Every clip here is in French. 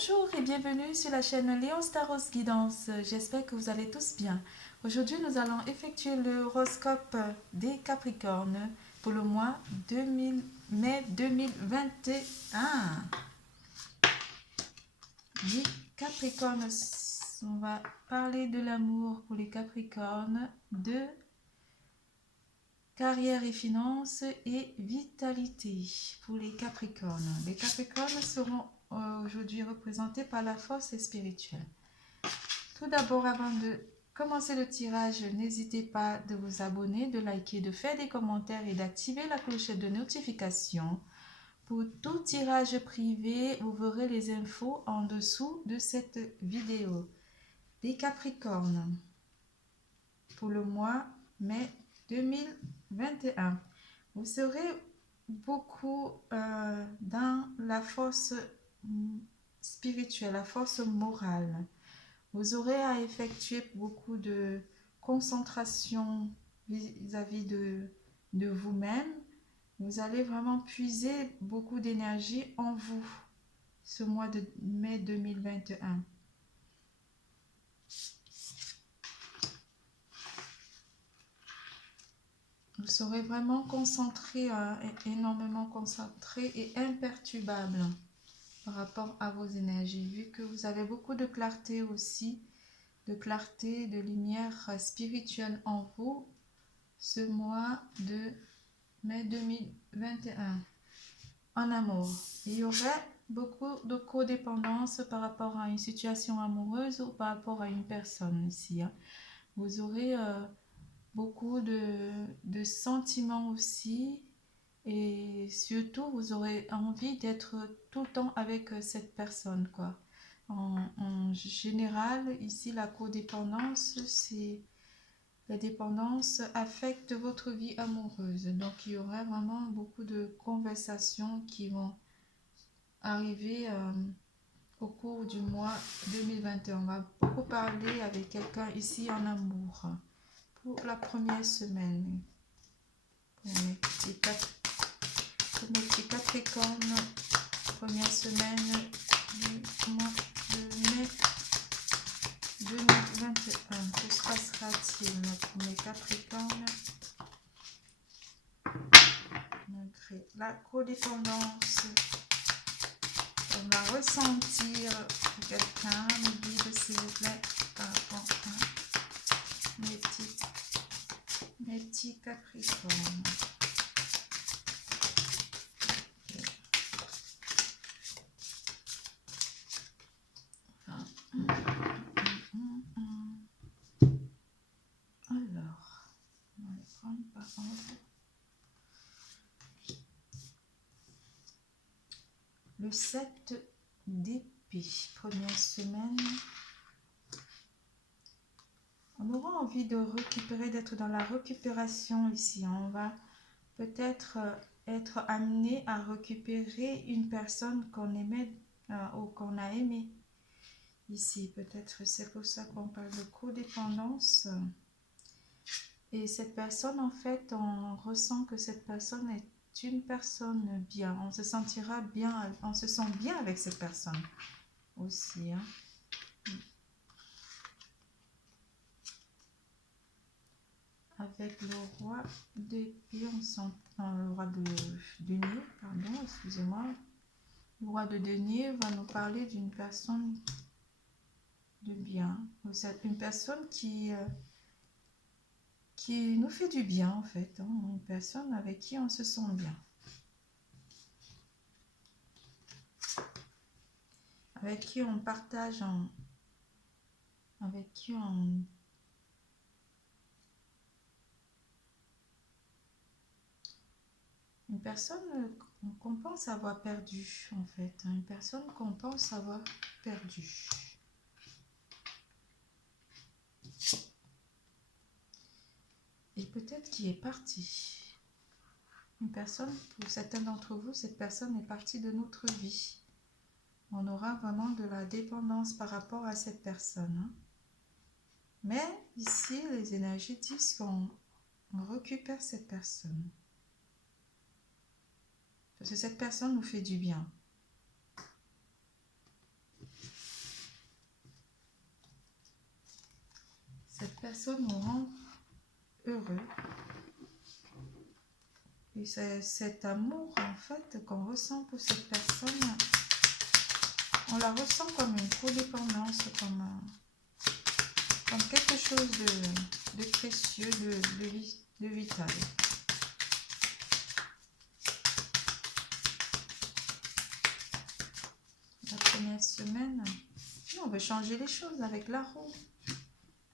Bonjour et bienvenue sur la chaîne Léon Staros Guidance. J'espère que vous allez tous bien. Aujourd'hui, nous allons effectuer l'horoscope des Capricornes pour le mois mai 2021. Les Capricornes, on va parler de l'amour pour les Capricornes, de carrière et finances et vitalité pour les Capricornes. Les Capricornes seront aujourd'hui représentés par la force spirituelle. Tout d'abord, avant de commencer le tirage, n'hésitez pas de vous abonner, de liker, de faire des commentaires et d'activer la clochette de notification. Pour tout tirage privé, vous verrez les infos en dessous de cette vidéo. Les Capricornes pour le mois mai 2021. Vous serez beaucoup dans la force spirituelle, la force morale. Vous aurez à effectuer beaucoup de concentration vis-à-vis de vous-même. Vous allez vraiment puiser beaucoup d'énergie en vous ce mois de mai 2021. Vous serez vraiment concentré, énormément concentré et imperturbable par rapport à vos énergies, vu que vous avez beaucoup de clarté aussi, de clarté, de lumière spirituelle en vous ce mois de mai 2021. En amour, il y aurait beaucoup de codépendance par rapport à une situation amoureuse ou par rapport à une personne ici. Vous aurez beaucoup de sentiments aussi, et surtout vous aurez envie d'être tout le temps avec cette personne, quoi. En général, ici, la codépendance, c'est la dépendance affecte votre vie amoureuse. Donc, il y aura vraiment beaucoup de conversations qui vont arriver au cours du mois 2021. On va beaucoup parler avec quelqu'un ici en amour. Pour la première semaine, pour mes petits Capricornes, première semaine du mois de mai 2021. Que se passera-t-il pour mes Capricornes? Malgré la codépendance, on va ressentir quelqu'un, me guide s'il vous plaît, par rapport à mes petits Capricornes. Alors, on va les prendre par ordre. Le 7 d'épée, première semaine. On aura envie de récupérer, d'être dans la récupération ici. On va peut-être être amené à récupérer une personne qu'on aimait ou qu'on a aimé. Ici, peut-être c'est pour ça qu'on parle de codépendance. Et cette personne, en fait, on ressent que cette personne est une personne bien. On se sentira bien, on se sent bien avec cette personne aussi. Avec le roi d'épée, on sent le roi de denier, pardon, excusez-moi. Le roi de denier va nous parler d'une personne de bien. Une personne qui nous fait du bien, en fait. Une personne avec qui on se sent bien. Avec qui on partage, avec qui on... Une personne qu'on pense avoir perdue, en fait. Une personne qu'on pense avoir perdue. Et peut-être qui est partie. Une personne, pour certains d'entre vous, cette personne est partie de notre vie. On aura vraiment de la dépendance par rapport à cette personne. Mais ici, les énergies disent qu'on récupère cette personne. Parce que cette personne nous fait du bien. personne nous rend heureux. Et c'est cet amour, en fait, qu'on ressent pour cette personne. On la ressent comme une codépendance, comme quelque chose de précieux, de vital. La première semaine, on veut changer les choses avec la roue.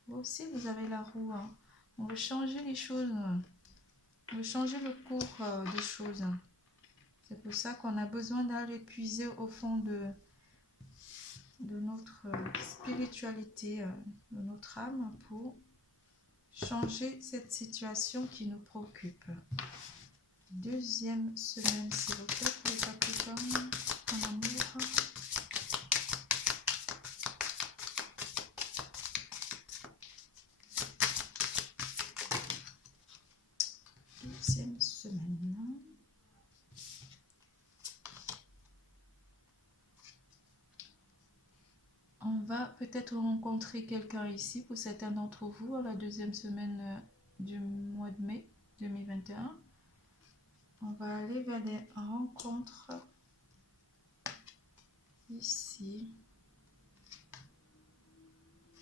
Vous aussi, vous avez la roue. Hein. On veut changer les choses. On veut changer le cours des choses. C'est pour ça qu'on a besoin d'aller puiser au fond de notre spiritualité, de notre âme, pour changer cette situation qui nous préoccupe. Deuxième semaine, s'il vous plaît, pour les Capricornes, en amour. Deuxième semaine. On va peut-être rencontrer quelqu'un ici pour certains d'entre vous à la deuxième semaine du mois de mai 2021. On va aller vers des rencontres ici.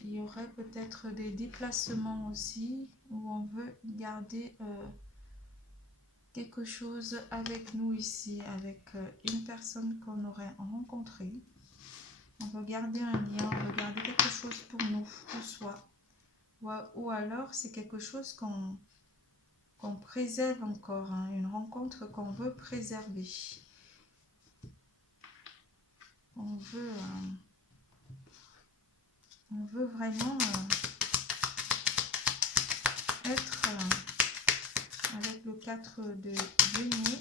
Il y aurait peut-être des déplacements aussi où on veut garder quelque chose avec nous ici, avec une personne qu'on aurait rencontrée. On veut garder un lien, on veut garder quelque chose pour nous, pour soi. Ou alors c'est quelque chose qu'on préserve encore, hein, une rencontre qu'on veut préserver. On veut vraiment être avec le 4 de denier.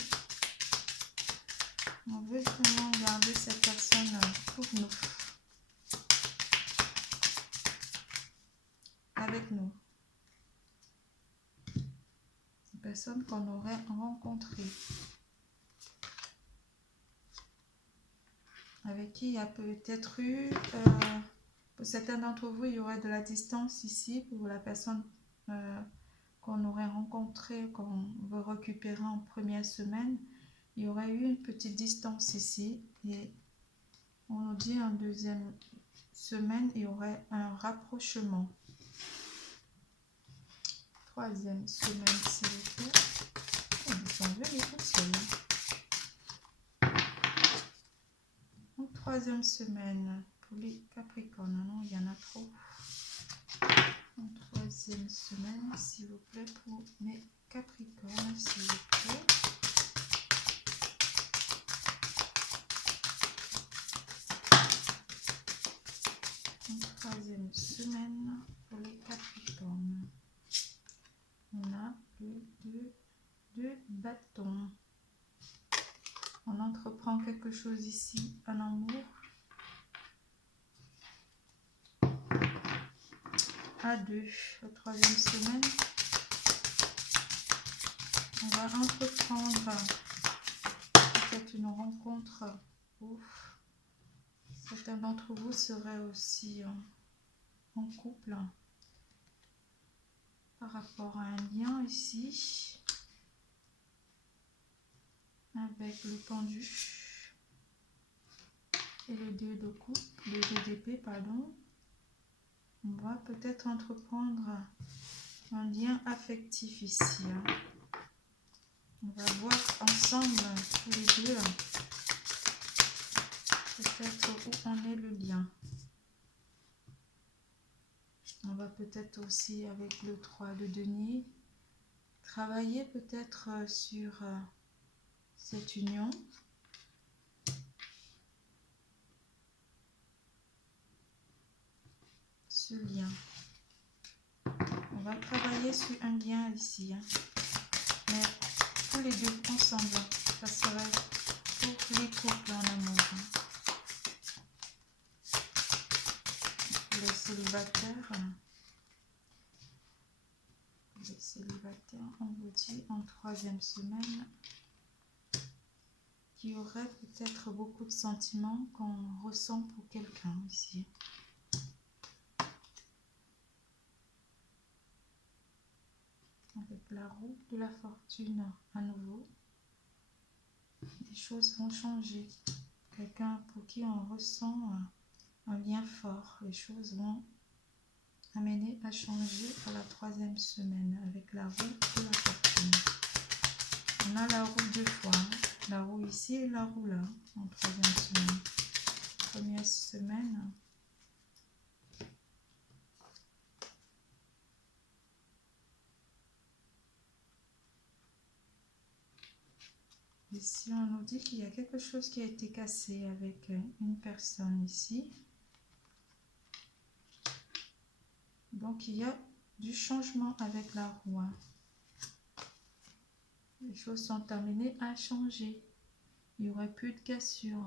On veut vraiment garder cette personne pour nous, avec nous. Une personne qu'on aurait rencontrée, avec qui il y a peut-être eu, pour certains d'entre vous, il y aurait de la distance ici, pour la personne qu'on aurait rencontrée, qu'on veut récupérer en première semaine. Il y aurait eu une petite distance ici, et on nous dit en deuxième semaine, il y aurait un rapprochement. Troisième semaine, s'il vous plaît. Ils sont venus tout seuls. En troisième semaine, pour les Capricornes, non, il y en a trop. En troisième semaine, s'il vous plaît, pour mes Capricornes, s'il vous plaît. En troisième semaine, pour les Capricornes. On a deux bâtons. On entreprend quelque chose ici, un amour. À deux, la troisième semaine. On va entreprendre peut-être une rencontre. Ouf. Certains d'entre vous seraient aussi en couple. Par rapport à un lien ici, avec le pendu et le 2 de coupe, le 2 d'épée, pardon, on va peut-être entreprendre un lien affectif ici. On va voir ensemble tous les deux peut-être où en est le lien. On va peut-être aussi avec le 3 de denier travailler peut-être sur cette union. Ce lien. On va travailler sur un lien ici. Mais tous les deux ensemble, ça serait pour les couples en amour. Les célibataires, on vous dit en troisième semaine qu'il y aurait peut-être beaucoup de sentiments qu'on ressent pour quelqu'un ici. la roue de la fortune à nouveau. Les choses vont changer. Quelqu'un pour qui on ressent un lien fort. Les choses vont amener à changer à la 3e semaine avec la roue de la fortune. On a la roue 2 fois. La roue ici et la roue là en 3e semaine. Première semaine. Ici, on nous dit qu'il y a quelque chose qui a été cassé avec une personne ici. Donc, il y a du changement avec la roue. Les choses sont amenées à changer. Il n'y aurait plus de cassure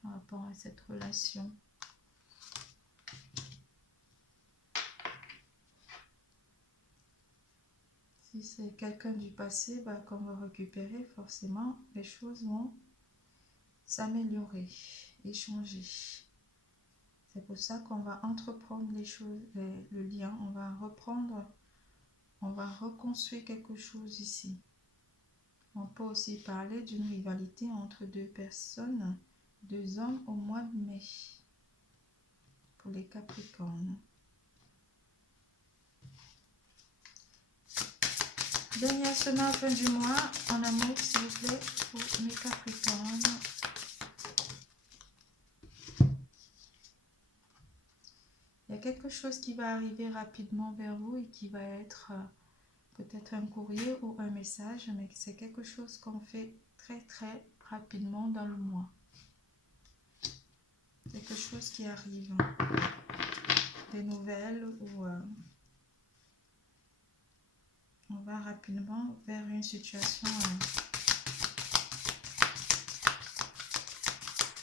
par rapport à cette relation. Si c'est quelqu'un du passé qu'on va récupérer, forcément, les choses vont s'améliorer et changer. C'est pour ça qu'on va entreprendre les choses, le lien, on va reprendre, on va reconstruire quelque chose ici. On peut aussi parler d'une rivalité entre 2 personnes, 2 hommes au mois de mai pour les Capricornes. Dernière semaine, fin du mois, en amour, s'il vous plaît, pour mes Capricornes. Il y a quelque chose qui va arriver rapidement vers vous et qui va être peut-être un courrier ou un message, mais c'est quelque chose qu'on fait très rapidement dans le mois. Quelque chose qui arrive. Des nouvelles ou on va rapidement vers une situation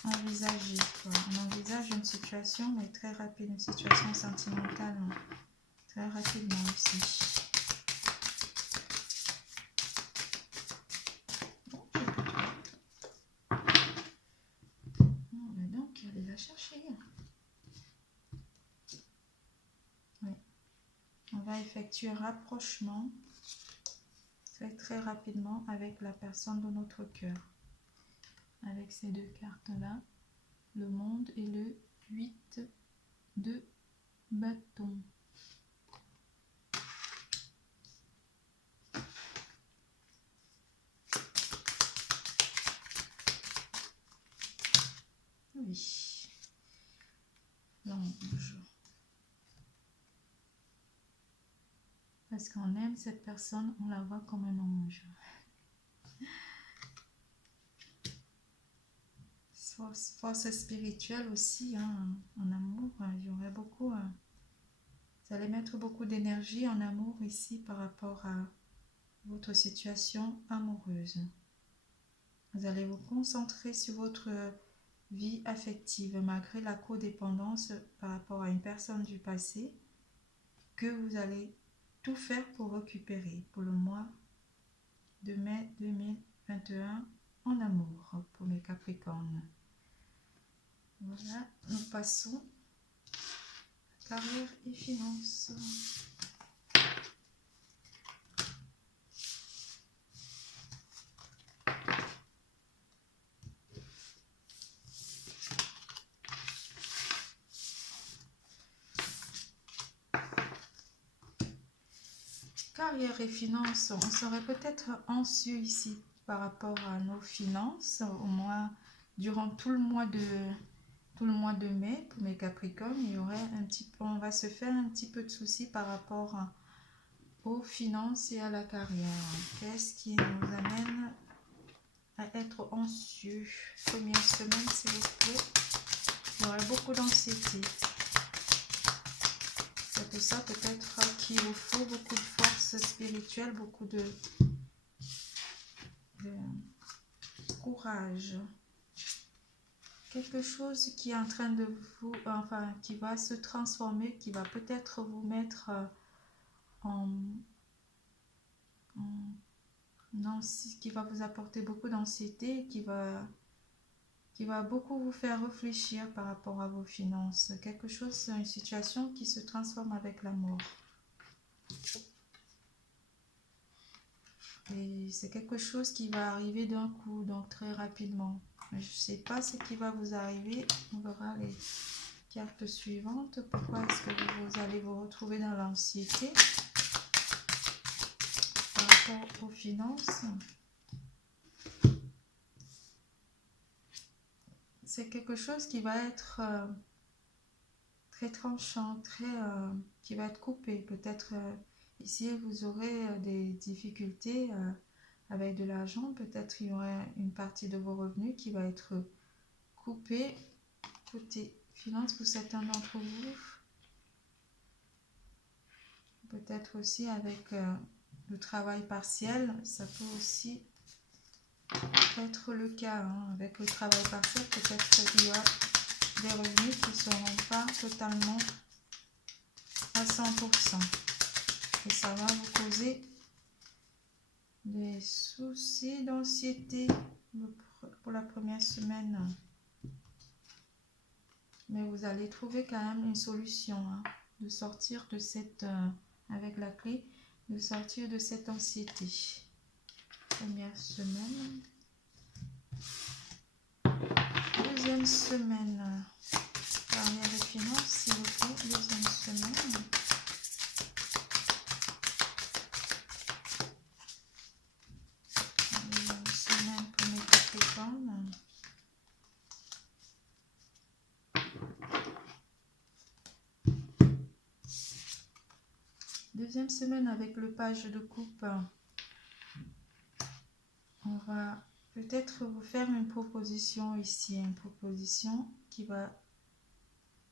envisagée. On envisage une situation, mais très rapide, une situation sentimentale, très rapidement ici. On va donc aller la chercher. Oui. On va effectuer un rapprochement très rapidement avec la personne de notre cœur. Avec ces 2 cartes-là, le monde et le 8 de bâton. Oui. L'ange. Parce qu'on aime cette personne, on la voit comme un ange. Force spirituelle aussi, en amour, il y aurait beaucoup, vous allez mettre beaucoup d'énergie en amour ici par rapport à votre situation amoureuse. Vous allez vous concentrer sur votre vie affective malgré la codépendance par rapport à une personne du passé que vous allez tout faire pour récupérer pour le mois de mai 2021 en amour pour mes Capricornes. Voilà, nous passons à carrière et finances. Carrière et finances, on serait peut-être anxieux ici par rapport à nos finances, au moins durant tout le mois de mai pour mes Capricornes. Il y aurait on va se faire un petit peu de soucis par rapport aux finances et à la carrière. Qu'est-ce qui nous amène à être anxieux? Première semaine, s'il vous plaît. Il y aurait beaucoup d'anxiété. C'est pour ça peut-être qu'il vous faut beaucoup de force spirituelle, beaucoup de courage. Quelque chose qui est en train de vous, qui va se transformer, qui va peut-être vous mettre qui va vous apporter beaucoup d'anxiété, qui va beaucoup vous faire réfléchir par rapport à vos finances. Quelque chose, une situation qui se transforme avec la mort. Et c'est quelque chose qui va arriver d'un coup, donc très rapidement. Mais je ne sais pas ce qui va vous arriver. On verra les cartes suivantes. Pourquoi est-ce que vous allez vous retrouver dans l'anxiété par rapport aux finances? C'est quelque chose qui va être très tranchant, qui va être coupé. Peut-être ici vous aurez des difficultés avec de l'argent. Peut-être il y aura une partie de vos revenus qui va être coupée côté finance pour certains d'entre vous. Peut-être aussi avec le travail partiel, ça peut aussi être le cas. Avec le travail partiel, peut-être qu'il y a des revenus qui ne seront pas totalement à 100%. Et ça va vous causer des soucis d'anxiété pour la première semaine. Mais vous allez trouver quand même une solution de sortir de cette, avec la clé, de sortir de cette anxiété. Première semaine. Deuxième semaine. Carrière et finances, s'il vous plaît. Deuxième semaine. Deuxième semaine pour mes Capricornes. Deuxième semaine avec le page de coupe. On va peut-être vous faire une proposition ici. Une proposition qui va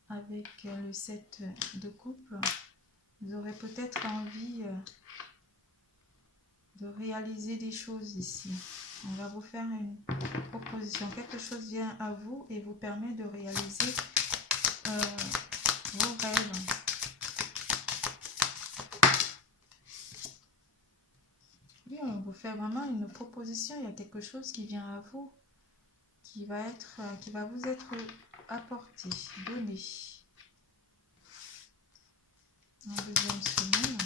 avec le 7 de coupe. Vous aurez peut-être envie de réaliser des choses ici. On va vous faire une proposition. Quelque chose vient à vous et vous permet de réaliser vos rêves. Oui, on vous fait vraiment une proposition. Il y a quelque chose qui vient à vous, qui va vous être apporté, donné. En deuxième semaine.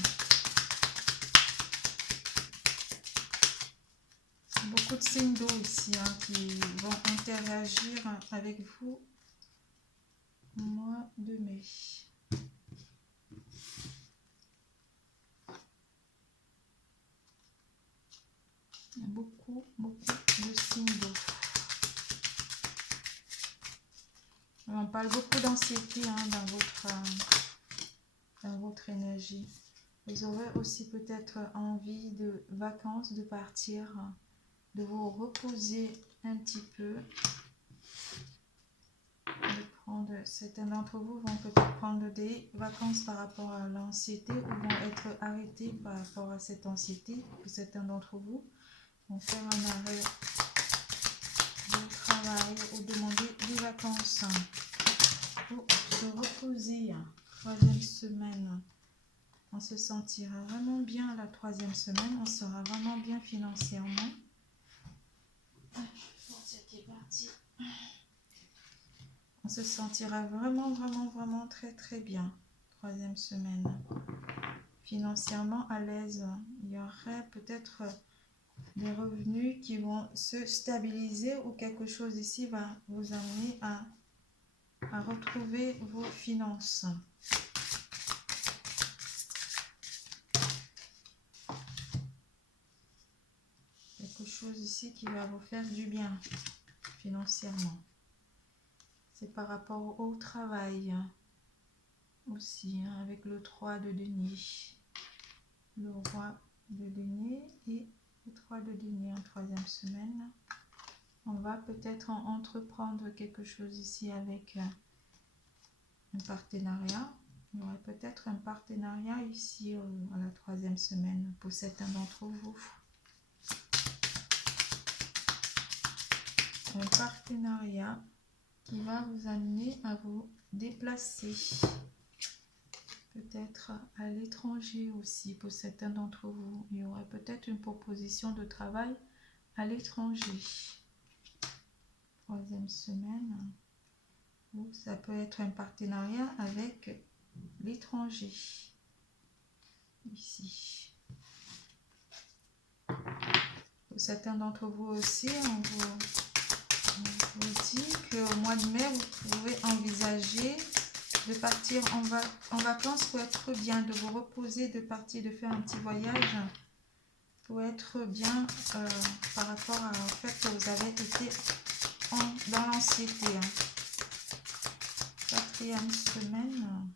Beaucoup de signes d'eau ici qui vont interagir avec vous au mois de mai. Il y a beaucoup de signes d'eau. On parle beaucoup d'anxiété dans votre énergie. Vous aurez aussi peut-être envie de vacances, de partir, de vous reposer un petit peu. Certains d'entre vous vont peut-être prendre des vacances par rapport à l'anxiété ou vont être arrêtés par rapport à cette anxiété. Certains d'entre vous vont faire un arrêt de travail ou demander des vacances pour se reposer. Troisième semaine, on se sentira vraiment bien la troisième semaine, on sera vraiment bien financièrement. On se sentira vraiment très bien. Troisième semaine. Financièrement à l'aise. Il y aurait peut-être des revenus qui vont se stabiliser ou quelque chose ici va vous amener à retrouver vos finances. Quelque chose ici qui va vous faire du bien financièrement. C'est par rapport au travail aussi, avec le 3 de denier, le roi de denier et le 3 de denier en troisième semaine. On va peut-être entreprendre quelque chose ici avec un partenariat. Il y aurait peut-être un partenariat ici à la troisième semaine pour certains d'entre vous. Un partenariat qui va vous amener à vous déplacer. Peut-être à l'étranger aussi pour certains d'entre vous. Il y aurait peut-être une proposition de travail à l'étranger. Troisième semaine. Ou ça peut être un partenariat avec l'étranger. Ici. Pour certains d'entre vous aussi, on vous dit qu'au mois de mai, vous pouvez envisager de partir en vacances pour être bien, de vous reposer, de partir, de faire un petit voyage pour être bien par rapport au fait que vous avez été dans l'anxiété. Quatrième semaine,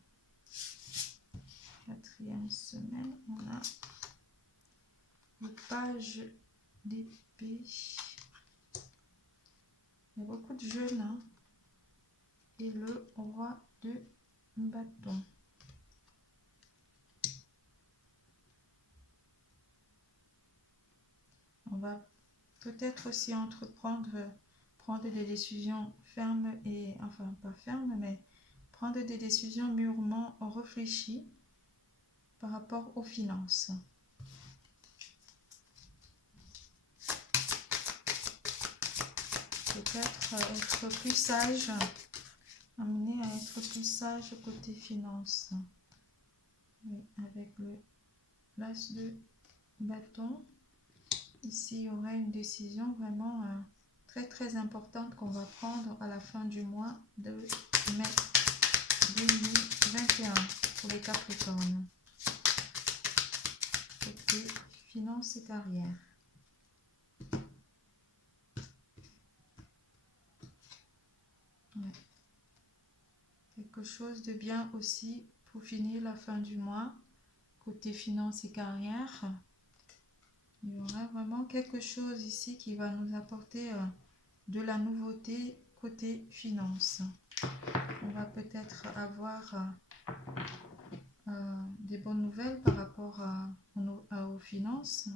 on a le page d'épée. Il y a beaucoup de jeunes, hein, et le roi de bâton. On va peut-être aussi prendre des décisions fermes et, enfin pas fermes, mais prendre des décisions mûrement réfléchies par rapport aux finances. Peut-être être plus sage, amener à être plus sage côté finances. Oui, avec l'as de bâton. Ici, il y aurait une décision vraiment très importante qu'on va prendre à la fin du mois de mai 2021 pour les Capricornes. Côté finances et carrière. Ouais. Quelque chose de bien aussi pour finir la fin du mois. Côté finances et carrière. Il y aura vraiment quelque chose ici qui va nous apporter de la nouveauté côté finances. On va peut-être avoir des bonnes nouvelles par rapport aux finances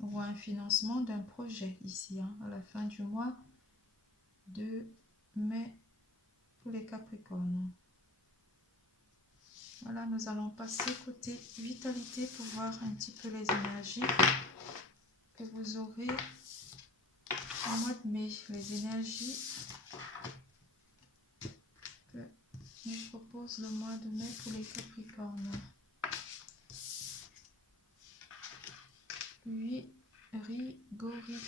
ou à un financement d'un projet ici, hein, à la fin du mois de mai pour les Capricornes. Voilà, nous allons passer côté vitalité pour voir un petit peu les énergies que vous aurez au mois de mai. Les énergies que nous propose le mois de mai pour les Capricornes. Pluie rigori.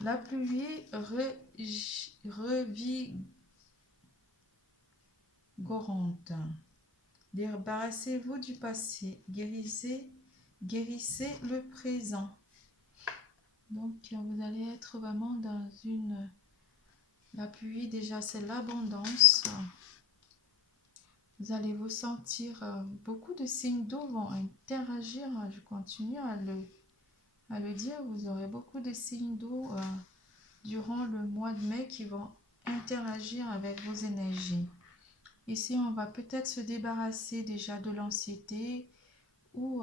La pluie revigorante. Débarrassez-vous du passé. Guérissez le présent. Donc, vous allez être vraiment dans la pluie, déjà, c'est l'abondance. Vous allez vous sentir, beaucoup de signes d'eau vont interagir. Je continue à le dire. Vous aurez beaucoup de signes d'eau durant le mois de mai qui vont interagir avec vos énergies. Ici, on va peut-être se débarrasser déjà de l'anxiété ou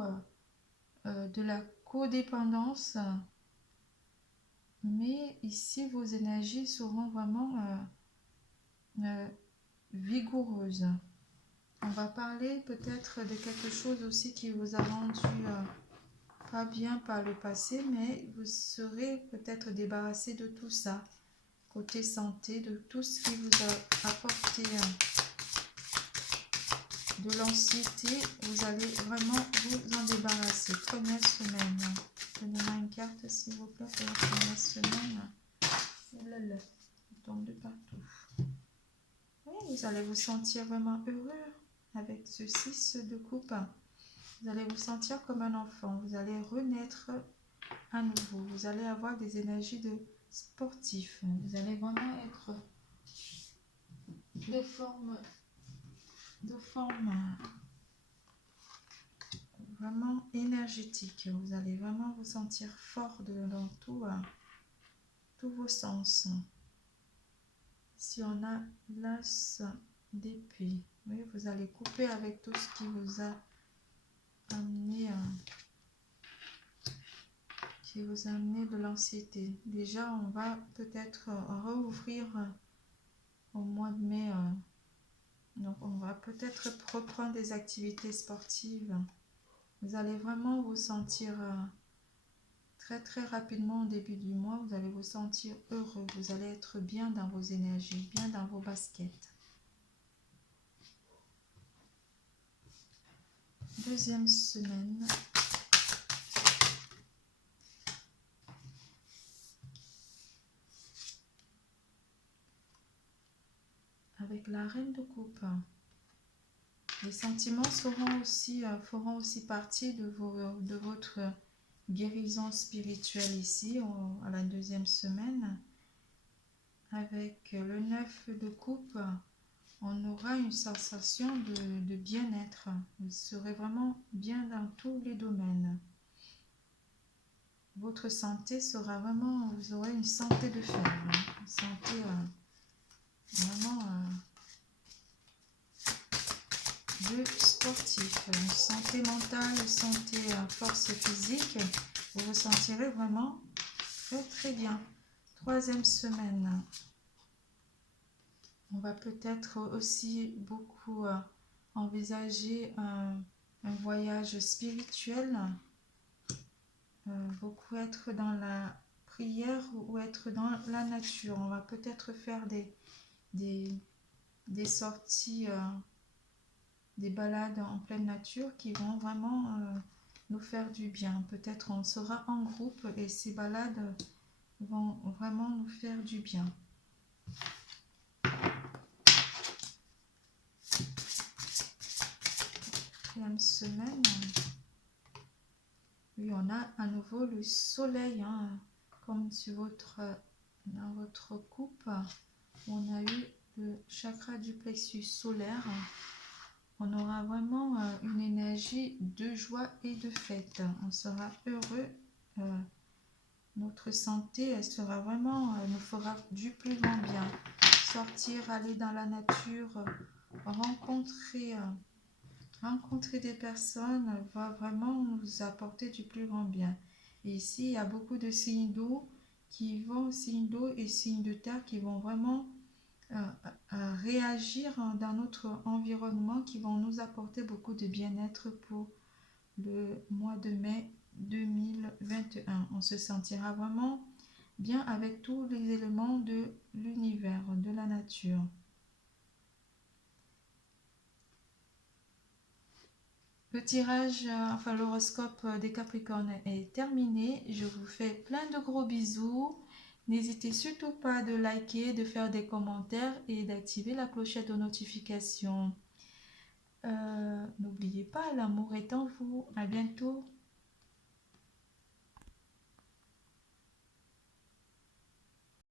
de la codépendance. Mais ici, vos énergies seront vraiment vigoureuses. On va parler peut-être de quelque chose aussi qui vous a rendu pas bien par le passé, mais vous serez peut-être débarrassé de tout ça. Côté santé, de tout ce qui vous a apporté de l'anxiété, vous allez vraiment vous en débarrasser. Première semaine. Donnez-moi une carte s'il vous plaît pour la première semaine. Oh là là, il tombe de partout. Oui, vous allez vous sentir vraiment heureux avec ce 6 de coupe. Vous allez vous sentir comme un enfant. Vous allez renaître à nouveau. Vous allez avoir des énergies de sportif. Vous allez vraiment être de forme vraiment énergétique. Vous allez vraiment vous sentir fort dans tous vos sens. Si on a l'as d'épée, oui, vous allez couper avec tout ce qui vous a amené de l'anxiété. Déjà, on va peut-être rouvrir au mois de mai. Donc, on va peut-être reprendre des activités sportives. Vous allez vraiment vous sentir très rapidement au début du mois. Vous allez vous sentir heureux. Vous allez être bien dans vos énergies, bien dans vos baskets. Deuxième semaine. Avec la reine de coupe. Les sentiments feront aussi partie de votre guérison spirituelle ici, à la deuxième semaine. Avec le 9 de coupe, on aura une sensation de bien-être. Vous serez vraiment bien dans tous les domaines. Votre santé sera vraiment, vous aurez une santé de fer, une santé vraiment de sportif, une santé mentale, une santé force physique. Vous vous sentirez vraiment très très bien. Troisième semaine. On va peut-être aussi beaucoup envisager un voyage spirituel, beaucoup être dans la prière ou être dans la nature. On va peut-être faire des sorties, des balades en pleine nature qui vont vraiment nous faire du bien. Peut-être on sera en groupe et ces balades vont vraiment nous faire du bien. Quatrième semaine, oui, on a à nouveau le soleil, comme dans votre coupe, on a eu le chakra du plexus solaire. On aura vraiment une énergie de joie et de fête. On sera heureux. Notre santé, elle sera vraiment, nous fera du plus grand bien. Sortir, aller dans la nature, rencontrer des personnes va vraiment nous apporter du plus grand bien. Et ici, il y a beaucoup de signes d'eau signes d'eau et signes de terre qui vont vraiment réagir dans notre environnement, qui vont nous apporter beaucoup de bien-être pour le mois de mai 2021. On se sentira vraiment bien avec tous les éléments de l'univers, de la nature. Le tirage, l'horoscope des Capricornes est terminé. Je vous fais plein de gros bisous. N'hésitez surtout pas de liker, de faire des commentaires et d'activer la clochette de notification. N'oubliez pas, l'amour est en vous. À bientôt.